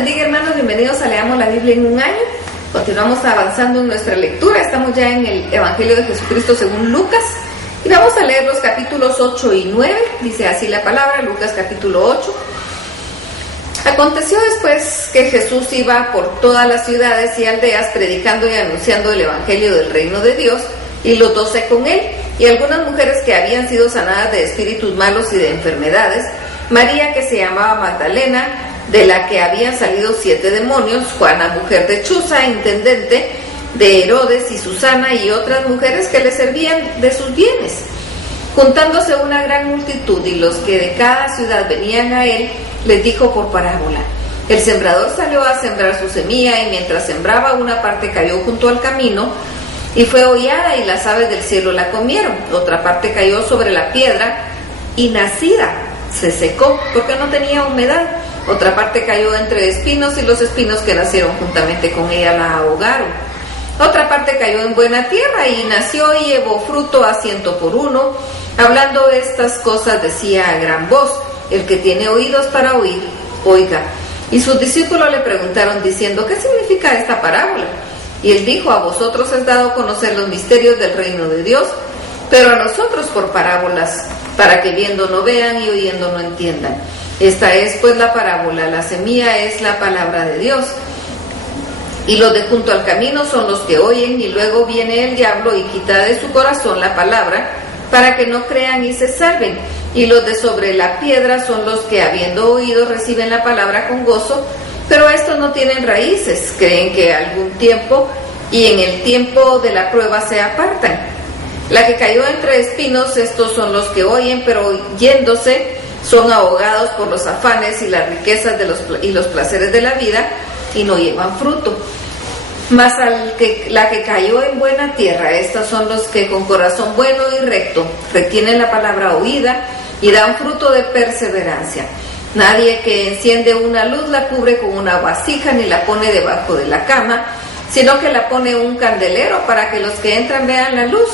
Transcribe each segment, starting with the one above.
bendiga, hermanos, bienvenidos a Leamos la Biblia en un año. Continuamos avanzando en nuestra lectura, estamos ya en el Evangelio de Jesucristo según Lucas y vamos a leer los capítulos 8 y 9, dice así la palabra, Lucas capítulo 8. Aconteció después que Jesús iba por todas las ciudades y aldeas predicando y anunciando el Evangelio del reino de Dios, y los 12 con él, y algunas mujeres que habían sido sanadas de espíritus malos y de enfermedades, María, que se llamaba Magdalena, de la que habían salido 7 demonios, Juana, mujer de Chuza, intendente de Herodes, y Susana, y otras mujeres que le servían de sus bienes. Juntándose una gran multitud y los que de cada ciudad venían a él, les dijo por parábola: el sembrador salió a sembrar su semilla, y mientras sembraba, una parte cayó junto al camino y fue hollada, y las aves del cielo la comieron. Otra parte cayó sobre la piedra y nacida se secó porque no tenía humedad. Otra parte cayó entre espinos, y los espinos que nacieron juntamente con ella la ahogaron. Otra parte cayó en buena tierra y nació y llevó fruto a 100 por 1. Hablando estas cosas decía a gran voz: el que tiene oídos para oír, oiga. Y sus discípulos le preguntaron diciendo: ¿qué significa esta parábola? Y él dijo: a vosotros es dado conocer los misterios del reino de Dios, pero a nosotros por parábolas, para que viendo no vean y oyendo no entiendan. Esta es pues la parábola: la semilla es la palabra de Dios, y los de junto al camino son los que oyen, y luego viene el diablo y quita de su corazón la palabra, para que no crean y se salven. Y los de sobre la piedra son los que, habiendo oído, reciben la palabra con gozo, pero estos no tienen raíces, creen que algún tiempo, y en el tiempo de la prueba se apartan. La que cayó entre espinos, estos son los que oyen, pero yéndose son ahogados por los afanes y las riquezas y los placeres de la vida, y no llevan fruto. Mas la que cayó en buena tierra, estos son los que con corazón bueno y recto retienen la palabra oída y dan fruto de perseverancia. Nadie que enciende una luz la cubre con una vasija ni la pone debajo de la cama, sino que la pone en un candelero para que los que entran vean la luz.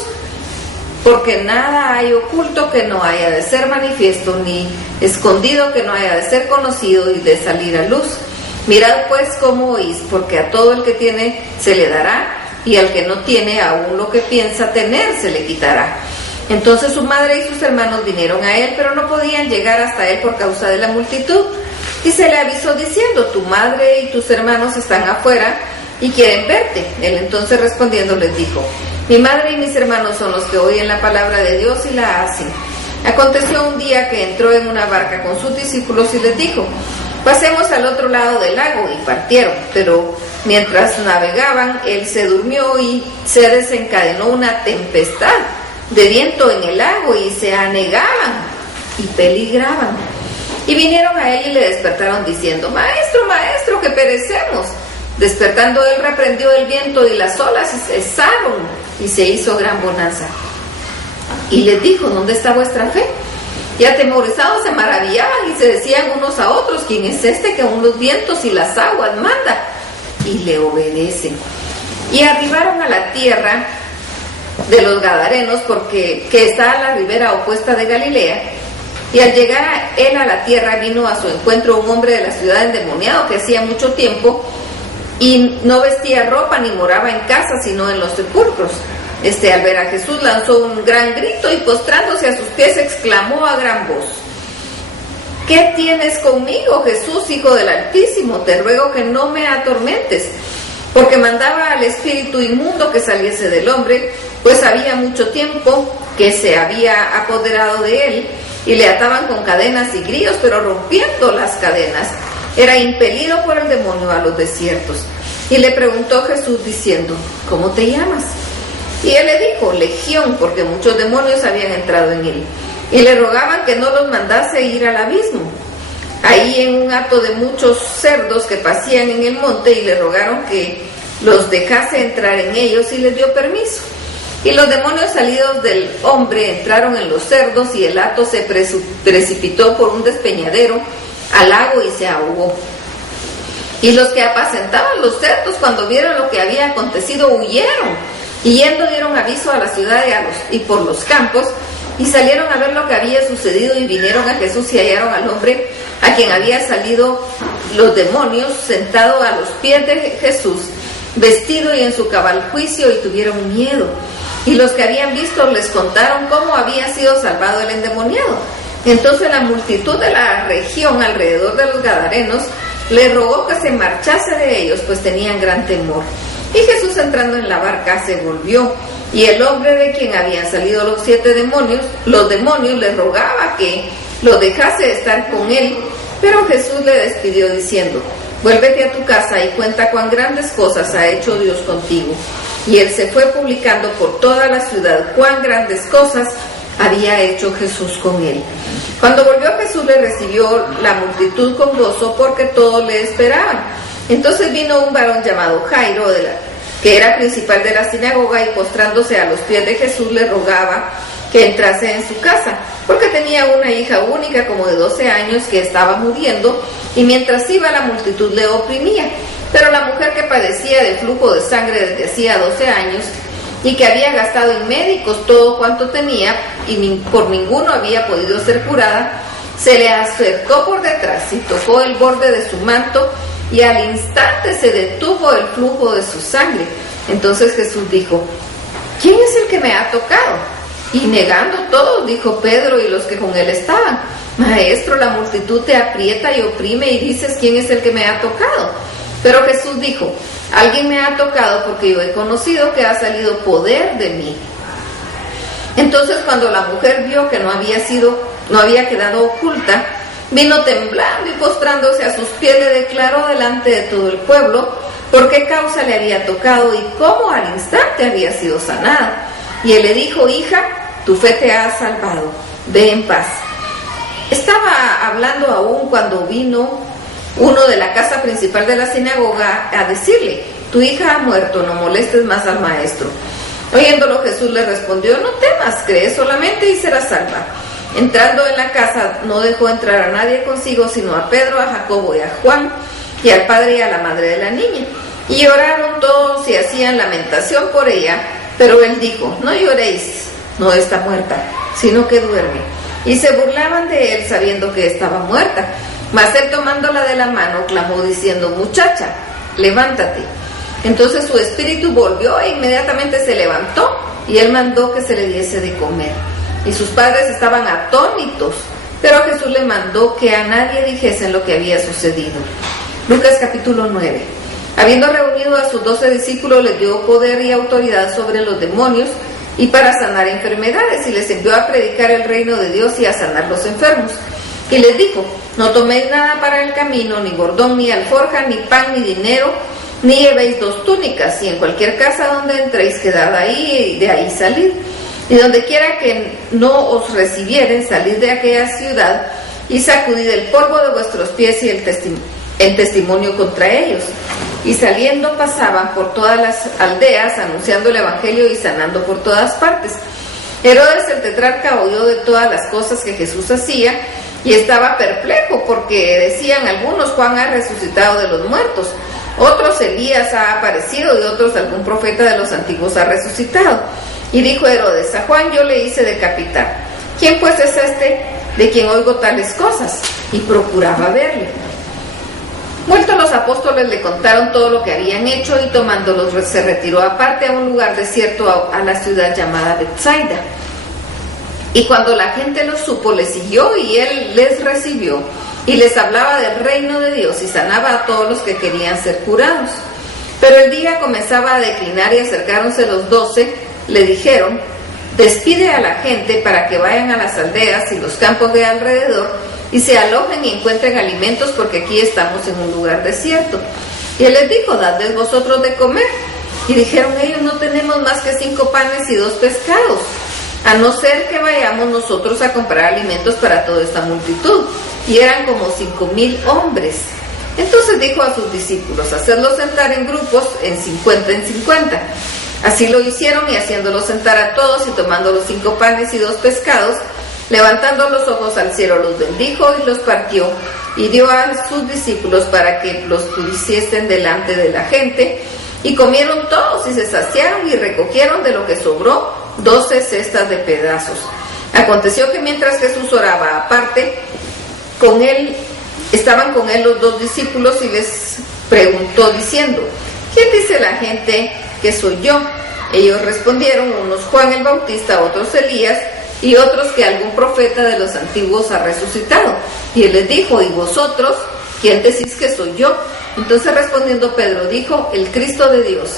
Porque nada hay oculto que no haya de ser manifiesto, ni escondido que no haya de ser conocido y de salir a luz. Mirad pues cómo oís, porque a todo el que tiene se le dará, y al que no tiene, aún lo que piensa tener se le quitará. Entonces su madre y sus hermanos vinieron a él, pero no podían llegar hasta él por causa de la multitud. Y se le avisó diciendo: tu madre y tus hermanos están afuera y quieren verte. Él entonces respondiendo les dijo: mi madre y mis hermanos son los que oyen la palabra de Dios y la hacen. Aconteció un día que entró en una barca con sus discípulos y les dijo: pasemos al otro lado del lago, y partieron. Pero mientras navegaban, él se durmió y se desencadenó una tempestad de viento en el lago, y se anegaban y peligraban. Y vinieron a él y le despertaron diciendo: maestro, maestro, que perecemos. Despertando él, reprendió el viento y las olas, y cesaron, y se hizo gran bonanza. Y les dijo: ¿dónde está vuestra fe? Y atemorizados se maravillaban y se decían unos a otros: ¿quién es este que aún los vientos y las aguas manda? Y le obedecen. Y arribaron a la tierra de los Gadarenos, que está a la ribera opuesta de Galilea. Y al llegar él a la tierra, vino a su encuentro un hombre de la ciudad endemoniado, que hacía mucho tiempo y no vestía ropa ni moraba en casa, sino en los sepulcros. Al ver a Jesús, lanzó un gran grito y postrándose a sus pies exclamó a gran voz: ¿qué tienes conmigo, Jesús, Hijo del Altísimo? Te ruego que no me atormentes. Porque mandaba al espíritu inmundo que saliese del hombre, pues había mucho tiempo que se había apoderado de él, y le ataban con cadenas y grillos, pero rompiendo las cadenas, era impelido por el demonio a los desiertos. Y le preguntó Jesús diciendo: ¿cómo te llamas? Y él le dijo: Legión, porque muchos demonios habían entrado en él. Y le rogaban que no los mandase ir al abismo. Ahí en un hato de muchos cerdos que pasían en el monte, y le rogaron que los dejase entrar en ellos, y les dio permiso. Y los demonios salidos del hombre entraron en los cerdos, y el hato se precipitó por un despeñadero al lago y se ahogó. Y los que apacentaban los cerdos, cuando vieron lo que había acontecido, huyeron, y yendo dieron aviso a la ciudad y por los campos, y salieron a ver lo que había sucedido, y vinieron a Jesús y hallaron al hombre a quien había salido los demonios sentado a los pies de Jesús, vestido y en su cabal juicio, y tuvieron miedo. Y los que habían visto les contaron cómo había sido salvado el endemoniado. Entonces la multitud de la región alrededor de los gadarenos le rogó que se marchase de ellos, pues tenían gran temor. Y Jesús, entrando en la barca, se volvió, y el hombre de quien habían salido los 7 demonios, los demonios, le rogaba que lo dejase estar con él. Pero Jesús le despidió diciendo: vuélvete a tu casa y cuenta cuán grandes cosas ha hecho Dios contigo. Y él se fue publicando por toda la ciudad cuán grandes cosas había hecho Jesús con él. Cuando volvió Jesús, le recibió la multitud con gozo, porque todos le esperaban. Entonces vino un varón llamado Jairo, que era principal de la sinagoga, y postrándose a los pies de Jesús le rogaba que entrase en su casa, porque tenía una hija única como de 12 años que estaba muriendo, y mientras iba la multitud le oprimía. Pero la mujer, que padecía de flujo de sangre desde hacía 12 años, y que había gastado en médicos todo cuanto tenía, y por ninguno había podido ser curada, se le acercó por detrás y tocó el borde de su manto, y al instante se detuvo el flujo de su sangre. Entonces Jesús dijo: ¿quién es el que me ha tocado? Y negando todos, dijo Pedro y los que con él estaban: Maestro, la multitud te aprieta y oprime, y dices: ¿quién es el que me ha tocado? Pero Jesús dijo: alguien me ha tocado, porque yo he conocido que ha salido poder de mí. Entonces, cuando la mujer vio que no había quedado oculta, vino temblando y postrándose a sus pies le declaró delante de todo el pueblo por qué causa le había tocado y cómo al instante había sido sanada. Y él le dijo: hija, tu fe te ha salvado, ve en paz. Estaba hablando aún cuando vino uno de la casa principal de la sinagoga a decirle: tu hija ha muerto, no molestes más al maestro. Oyéndolo, Jesús le respondió: no temas, cree solamente y serás salva. Entrando en la casa, no dejó entrar a nadie consigo, sino a Pedro, a Jacobo y a Juan, y al padre y a la madre de la niña. Y lloraron todos y hacían lamentación por ella. Pero él dijo: no lloréis, no está muerta, sino que duerme. Y se burlaban de él, sabiendo que estaba muerta. Mas él, tomándola de la mano, clamó diciendo: muchacha, levántate. Entonces su espíritu volvió e inmediatamente se levantó, y él mandó que se le diese de comer. Y sus padres estaban atónitos, pero Jesús le mandó que a nadie dijesen lo que había sucedido. Lucas capítulo 9. Habiendo reunido a sus 12 discípulos, les dio poder y autoridad sobre los demonios y para sanar enfermedades, y les envió a predicar el reino de Dios y a sanar los enfermos. Y les dijo: no toméis nada para el camino, ni bordón, ni alforja, ni pan, ni dinero, ni llevéis 2 túnicas, y en cualquier casa donde entréis, quedad ahí, y de ahí salid. Y donde quiera que no os recibieren, salid de aquella ciudad, y sacudid el polvo de vuestros pies y el testimonio contra ellos. Y saliendo pasaban por todas las aldeas, anunciando el evangelio y sanando por todas partes. Herodes el tetrarca oyó de todas las cosas que Jesús hacía, y estaba perplejo, porque decían algunos: Juan ha resucitado de los muertos, otros: Elías ha aparecido, y otros: algún profeta de los antiguos ha resucitado. Y dijo Herodes: a Juan yo le hice decapitar. ¿Quién pues es este de quien oigo tales cosas? Y procuraba verle. Vueltos los apóstoles, le contaron todo lo que habían hecho, y tomándolos se retiró aparte a un lugar desierto, a la ciudad llamada Betsaida. Y cuando la gente lo supo, le siguió, y él les recibió y les hablaba del reino de Dios, y sanaba a todos los que querían ser curados. Pero el día comenzaba a declinar, y acercáronse los 12, le dijeron: despide a la gente para que vayan a las aldeas y los campos de alrededor y se alojen y encuentren alimentos, porque aquí estamos en un lugar desierto. Y él les dijo: dadles vosotros de comer. Y dijeron ellos: no tenemos más que 5 panes y 2 pescados, a no ser que vayamos nosotros a comprar alimentos para toda esta multitud. Y eran como 5,000 hombres. Entonces dijo a sus discípulos: hacedlos sentar en grupos, en 50 en 50. Así lo hicieron, y haciéndolos sentar a todos, y tomando los 5 panes y 2 pescados, levantando los ojos al cielo, los bendijo y los partió, y dio a sus discípulos para que los pusiesen delante de la gente. Y comieron todos, y se saciaron, y recogieron de lo que sobró 12 cestas de pedazos. Aconteció que mientras Jesús oraba aparte, con él estaban con él los 2 discípulos y les preguntó diciendo: ¿quién dice la gente que soy yo? Ellos respondieron: unos Juan el Bautista, otros Elías, y otros que algún profeta de los antiguos ha resucitado. Y él les dijo: ¿y vosotros quién decís que soy yo? Entonces respondiendo Pedro dijo: el Cristo de Dios.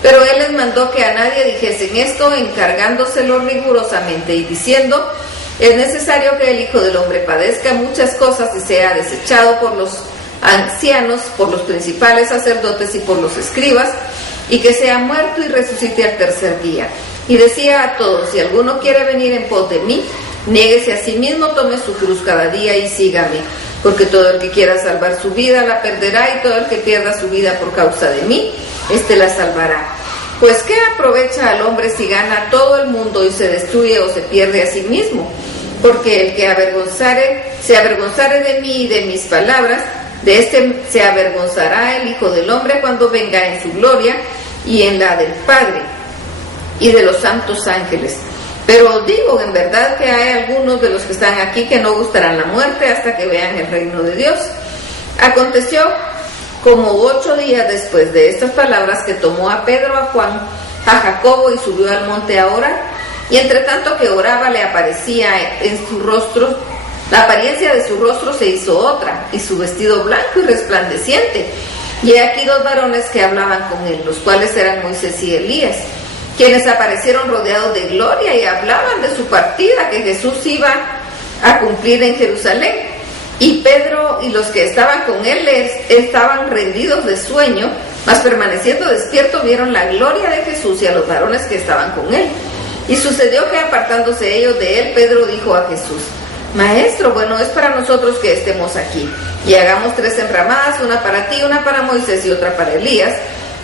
Pero él les mandó que a nadie dijesen esto, encargándoselo rigurosamente y diciendo: es necesario que el Hijo del Hombre padezca muchas cosas y sea desechado por los ancianos, por los principales sacerdotes y por los escribas, y que sea muerto y resucite al tercer día. Y decía a todos: si alguno quiere venir en pos de mí, niéguese a sí mismo, tome su cruz cada día y sígame. Porque todo el que quiera salvar su vida la perderá, y todo el que pierda su vida por causa de mí, éste la salvará. Pues ¿qué aprovecha al hombre si gana todo el mundo y se destruye o se pierde a sí mismo? Porque el que se avergonzare de mí y de mis palabras, de este se avergonzará el Hijo del Hombre cuando venga en su gloria y en la del Padre y de los santos ángeles. Pero os digo en verdad que hay algunos de los que están aquí que no gustarán la muerte hasta que vean el reino de Dios. Aconteció como 8 días después de estas palabras que tomó a Pedro, a Juan, a Jacobo y subió al monte a orar. Y entre tanto que oraba le aparecía en su rostro, la apariencia de su rostro se hizo otra, y su vestido blanco y resplandeciente. Y he aquí 2 varones que hablaban con él, los cuales eran Moisés y Elías, quienes aparecieron rodeados de gloria y hablaban de su partida que Jesús iba a cumplir en Jerusalén. Y Pedro y los que estaban con él estaban rendidos de sueño, mas permaneciendo despiertos vieron la gloria de Jesús y a los varones que estaban con él. Y sucedió que apartándose ellos de él, Pedro dijo a Jesús: Maestro, bueno es para nosotros que estemos aquí, y hagamos 3 enramadas, una para ti, una para Moisés y otra para Elías,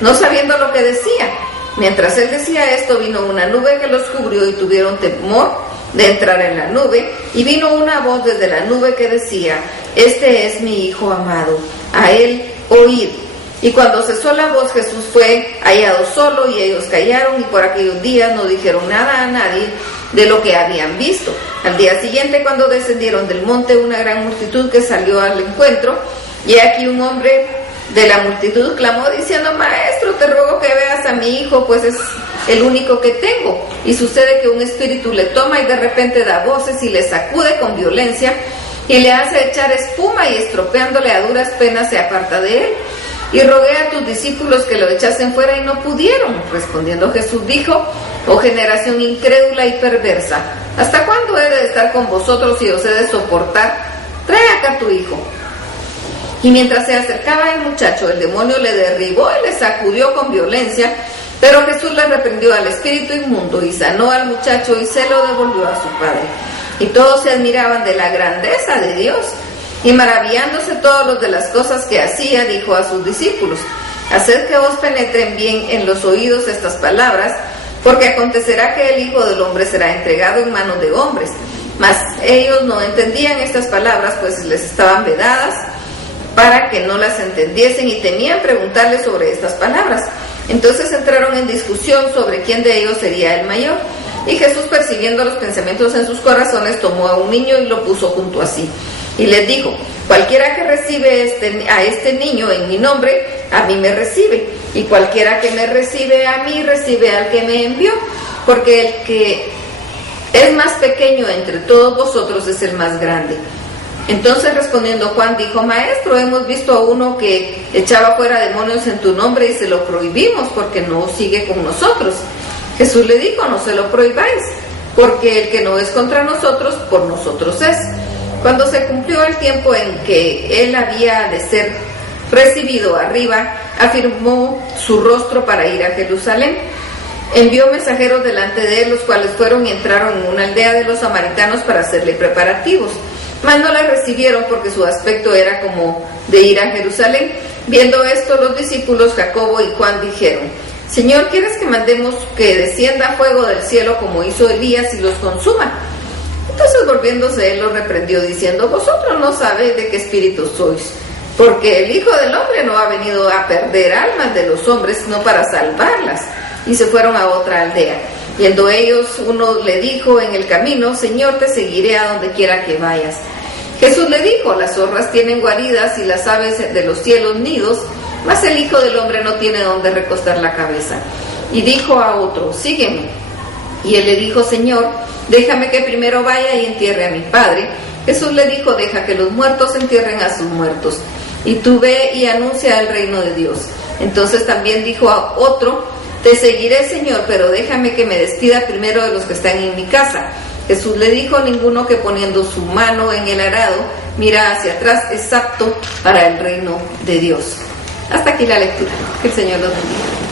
no sabiendo lo que decía. Mientras él decía esto, vino una nube que los cubrió y tuvieron temor de entrar en la nube, y vino una voz desde la nube que decía: Este es mi Hijo amado, a él oíd. Y cuando cesó la voz, Jesús fue hallado solo, y ellos callaron, y por aquellos días no dijeron nada a nadie de lo que habían visto. Al día siguiente, cuando descendieron del monte, una gran multitud que salió al encuentro, y aquí un hombre de la multitud clamó diciendo: Maestro, te ruego que veas a mi hijo, pues es el único que tengo. Y sucede que un espíritu le toma y de repente da voces y le sacude con violencia y le hace echar espuma, y estropeándole a duras penas se aparta de él. Y rogué a tus discípulos que lo echasen fuera y no pudieron. Respondiendo Jesús dijo: Oh generación incrédula y perversa, ¿hasta cuándo he de estar con vosotros y os he de soportar? Trae acá a tu hijo. Y mientras se acercaba el muchacho, el demonio le derribó y le sacudió con violencia, pero Jesús le reprendió al espíritu inmundo y sanó al muchacho y se lo devolvió a su padre. Y todos se admiraban de la grandeza de Dios. Y maravillándose todos los de las cosas que hacía, dijo a sus discípulos: Haced que os penetren bien en los oídos estas palabras, porque acontecerá que el Hijo del Hombre será entregado en manos de hombres. Mas ellos no entendían estas palabras, pues les estaban vedadas para que no las entendiesen, y temían preguntarle sobre estas palabras. Entonces entraron en discusión sobre quién de ellos sería el mayor. Y Jesús, percibiendo los pensamientos en sus corazones, tomó a un niño y lo puso junto a sí. Y les dijo: Cualquiera que recibe a este niño en mi nombre, a mí me recibe. Y cualquiera que me recibe a mí, recibe al que me envió. Porque el que es más pequeño entre todos vosotros es el más grande. Entonces respondiendo Juan dijo: Maestro, hemos visto a uno que echaba fuera demonios en tu nombre y se lo prohibimos porque no sigue con nosotros. Jesús le dijo: No se lo prohibáis, porque el que no es contra nosotros, por nosotros es. Cuando se cumplió el tiempo en que él había de ser recibido arriba, afirmó su rostro para ir a Jerusalén. Envió mensajeros delante de él, los cuales fueron y entraron en una aldea de los samaritanos para hacerle preparativos. Mas no le recibieron porque su aspecto era como de ir a Jerusalén. Viendo esto, los discípulos Jacobo y Juan dijeron: Señor, ¿quieres que mandemos que descienda fuego del cielo como hizo Elías y los consuma? Entonces volviéndose él los reprendió diciendo: Vosotros no sabéis de qué espíritu sois, porque el Hijo del Hombre no ha venido a perder almas de los hombres, sino para salvarlas. Y se fueron a otra aldea. Yendo ellos, uno le dijo en el camino: Señor, te seguiré a donde quiera que vayas. Jesús le dijo: las zorras tienen guaridas y las aves de los cielos nidos, mas el Hijo del Hombre no tiene donde recostar la cabeza. Y dijo a otro: sígueme. Y él le dijo: Señor, déjame que primero vaya y entierre a mi padre. Jesús le dijo: deja que los muertos entierren a sus muertos, y tú ve y anuncia el reino de Dios. Entonces también dijo a otro: te seguiré, Señor, pero déjame que me despida primero de los que están en mi casa. Jesús le dijo: ninguno que poniendo su mano en el arado mira hacia atrás es apto para el reino de Dios. Hasta aquí la lectura. Que el Señor los bendiga.